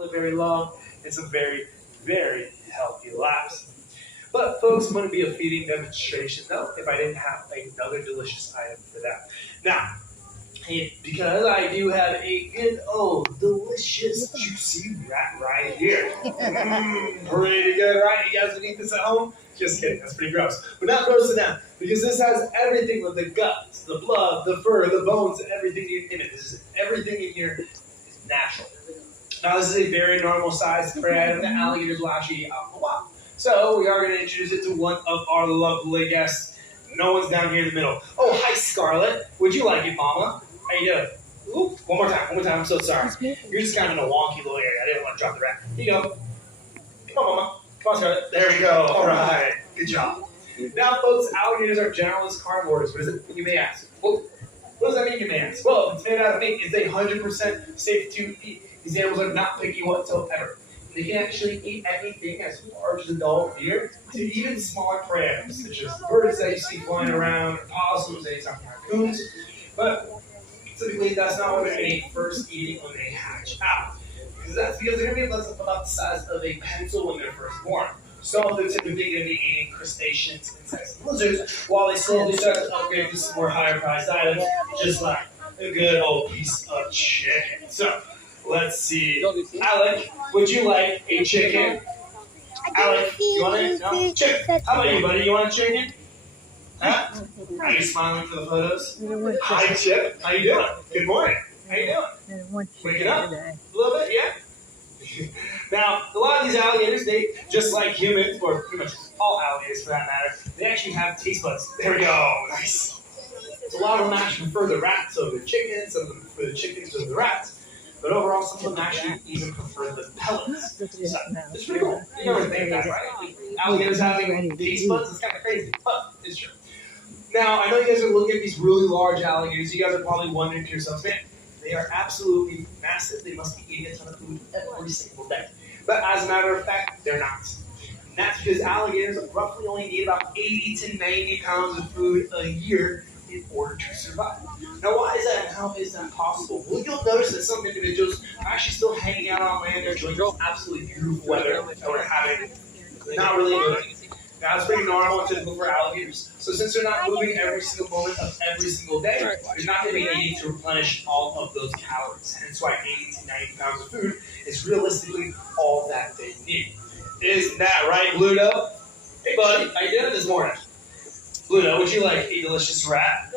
live very long, and some very, very healthy lives. But folks, wouldn't be a feeding demonstration though if I didn't have another delicious item for that. Now, because I do have a good old delicious juicy rat right here. Pretty good, right? You guys would eat this at home? Just kidding, that's pretty gross. But not gross enough, because this has everything with the guts, the blood, the fur, the bones, and everything in it. This is everything in here is natural. Now this is a very normal sized prey item that alligators will actually eat out in a while. So we are going to introduce it to one of our lovely guests. No one's down here in the middle. Oh, hi Scarlett. Would you like it, Mama? How you doing? Ooh, one more time. I'm so sorry. You're just kind of in a wonky little area. I didn't want to drop the rat. Here you go. Come on, Mama. Come on, Scarlett. There we go. All right. Good job. Now, folks, alligators are generalist carnivores. What is it, you may ask? Well, what does that mean, you may ask? Well, if it's made out of meat, it's 100% safe to eat. These animals are not picky whatsoever. They can actually eat anything as large as a dog deer to even smaller prey animals, such as birds that you see flying around, or possums, anytime raccoons. But typically, that's not what they're going to eat first eating when they hatch out. Because they're going to be about the size of a pencil when they're first born. So they're typically going to be eating crustaceans, insects, and lizards, while they slowly start to upgrade to some more higher priced items, just like a good old piece of chicken. So, let's see. Alec, would you like a chicken? Alec, you want it? No? Chicken. How about you, buddy? You want a chicken? Huh? Are you smiling for the photos? Hi, Chip. How you doing? Good morning. How you doing? Waking up? A little bit, yeah? Now, a lot of these alligators, they, just like humans, or pretty much all alligators for that matter, they actually have taste buds. There we go. Nice. So a lot of them actually prefer the rats over the chickens, some of them prefer the chickens over the rats. But overall, some of them actually even prefer the pellets. So, it's pretty cool. You never think that, right? Alligators having taste buds is kind of crazy, but it's true. Now, I know you guys are looking at these really large alligators. You guys are probably wondering to yourselves, man, they are absolutely massive. They must be eating a ton of food every single day. But as a matter of fact, they're not. And that's because alligators roughly only need about 80 to 90 pounds of food a year in order to survive. Now, why is that and how is that possible? Well, you'll notice that some individuals are actually still hanging out on land. They're enjoying absolutely beautiful weather that we're having. Not really moving. Now, it's pretty normal and typical for alligators. So since they're not moving every single moment of every single day, they're not going to be needing to replenish all of those calories. Hence why 80 to 90 pounds of food is realistically all that they need. Isn't that right, Bluto? Hey, buddy, how you doing this morning? Bluto, would you like a delicious rat?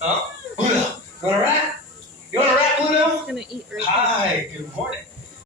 Huh? Bluto, you want a rat? You want a rat, Bluto? Gonna eat right Hi, good morning.